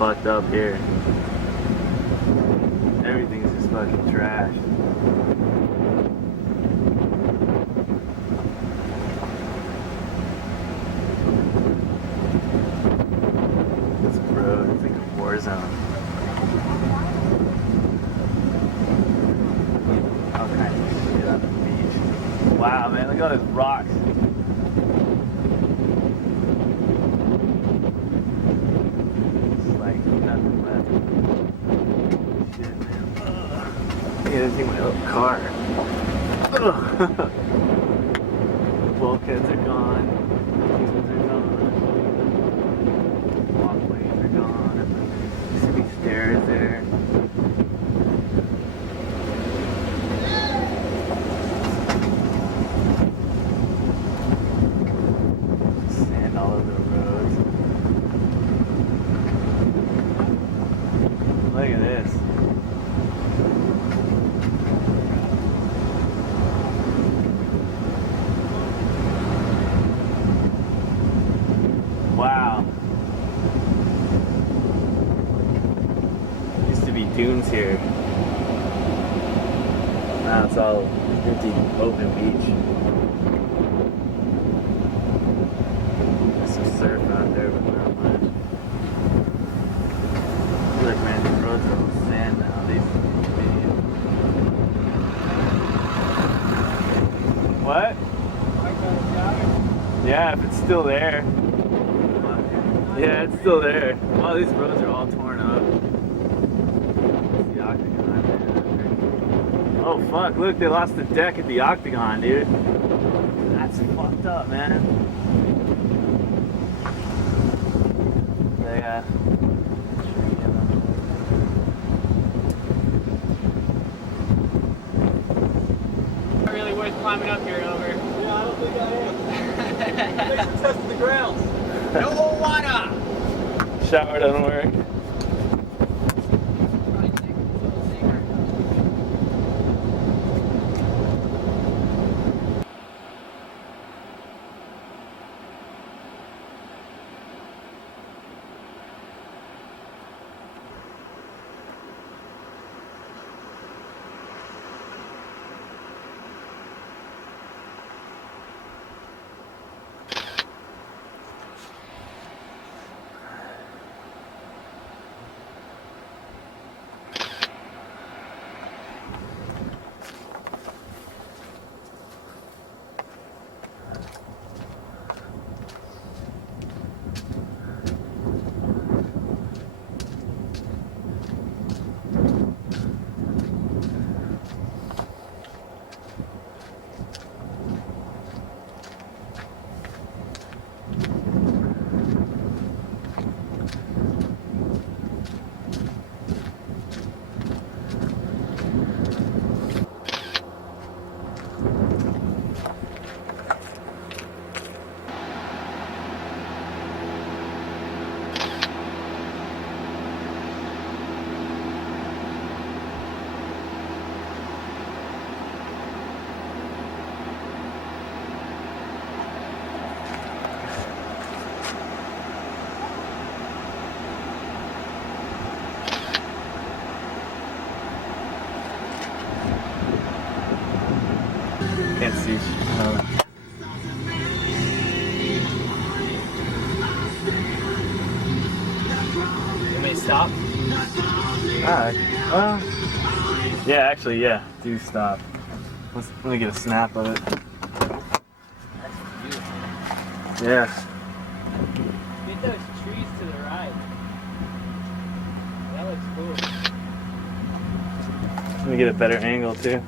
fucked up here. Everything's just fucking trash. This road is like a war zone. All kinds of shit on the beach. Wow, man, look at all those rocks. It's like nothing left. Shit, man. Ugh. Yeah, this thing my little car. Ugh. Bulkheads are gone. Humans are gone. Walkways are gone. Used to be stairs there. Sand all over the roads. Look at this. Wow. Used to be dunes here. Now it's all empty open beach. There's some surf out there, but not much. Look, man, these roads are all sand now. What? Yeah, if it's still there. Yeah, it's still there. All these roads are all torn up. It's the Octagon. Oh fuck, look, they lost the deck at the Octagon, dude. That's fucked up, man. They Not really worth climbing up here, over. Yeah, I don't think I am. Thanks for testing the grounds. No water! shower doesn't work. Can't see. You may stop. Alright. Well, yeah, actually, yeah. Do stop. Let me get a snap of it. That's beautiful. Yeah. Get those trees to the right. That looks cool. Let me get a better angle too.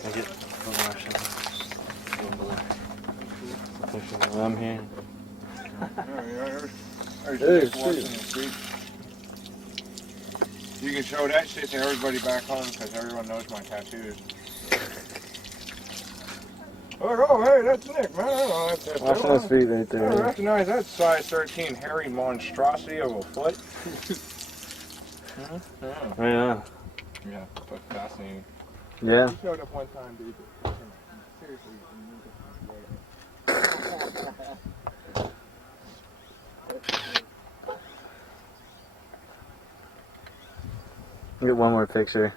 I get one more shot. I'm here. There's You can show that shit to everybody back home because everyone knows my tattoos. Oh, hey, that's Nick, man. Oh, Watch those feet right I there. recognize that size 13 hairy monstrosity of a foot. Yeah. Yeah, but fascinating. Yeah. You showed up one time, dude. Seriously, Get one more picture.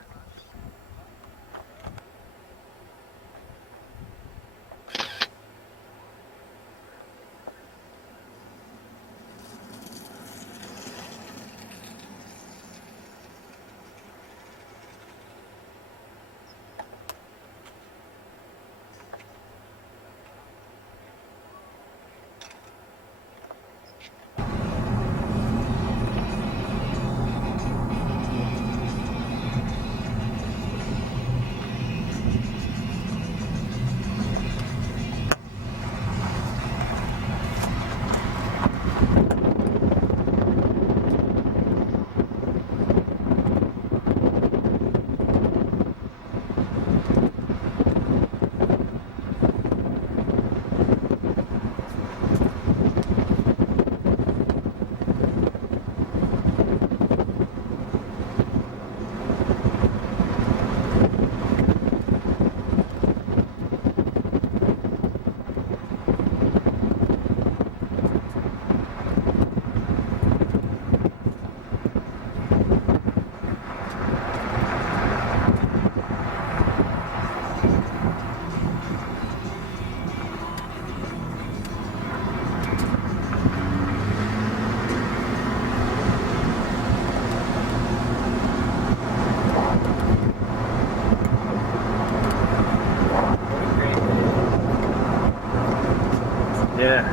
Yeah,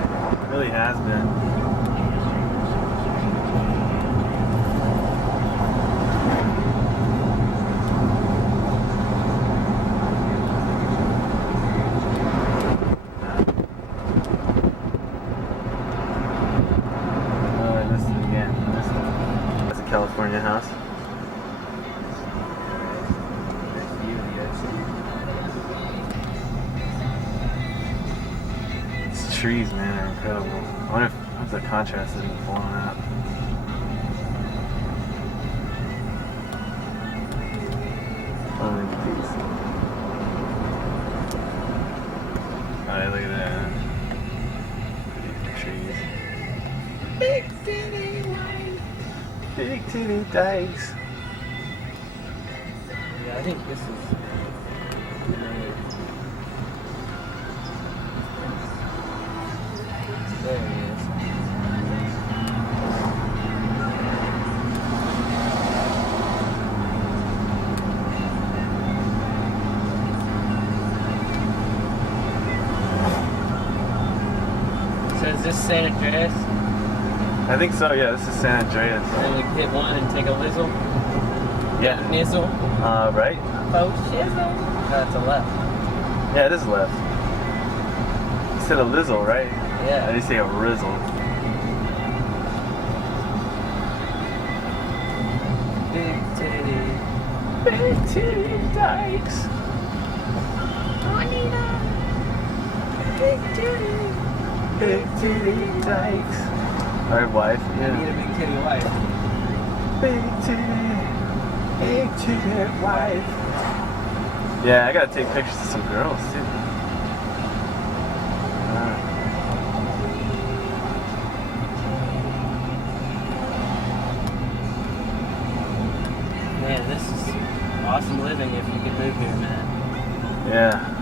it really has been. Oh, I missed it again. I missed it. That's a California house. These trees, man, are incredible. I wonder if the contrast isn't blowing out. Oh, look at these. Alright, look at that. Pretty trees. Big titty dykes. Big titty dykes. Yeah, I think this is. There he is. So is this San Andreas? I think so, yeah, this is San Andreas. And then we hit one and take a lizzle? Yeah. Nizzle? Right? Oh, shizzle? No, that's a left. Yeah, it is left. You said a lizzle, right? I Yeah. didn't say a rizzle. Big titty. Big titty dykes. Big titty. Big titty dykes. Alright, wife. You need a big titty wife. Big titty wife. Yeah, I gotta take pictures of some girls too. Man, this is awesome living if you could move here, man. Yeah.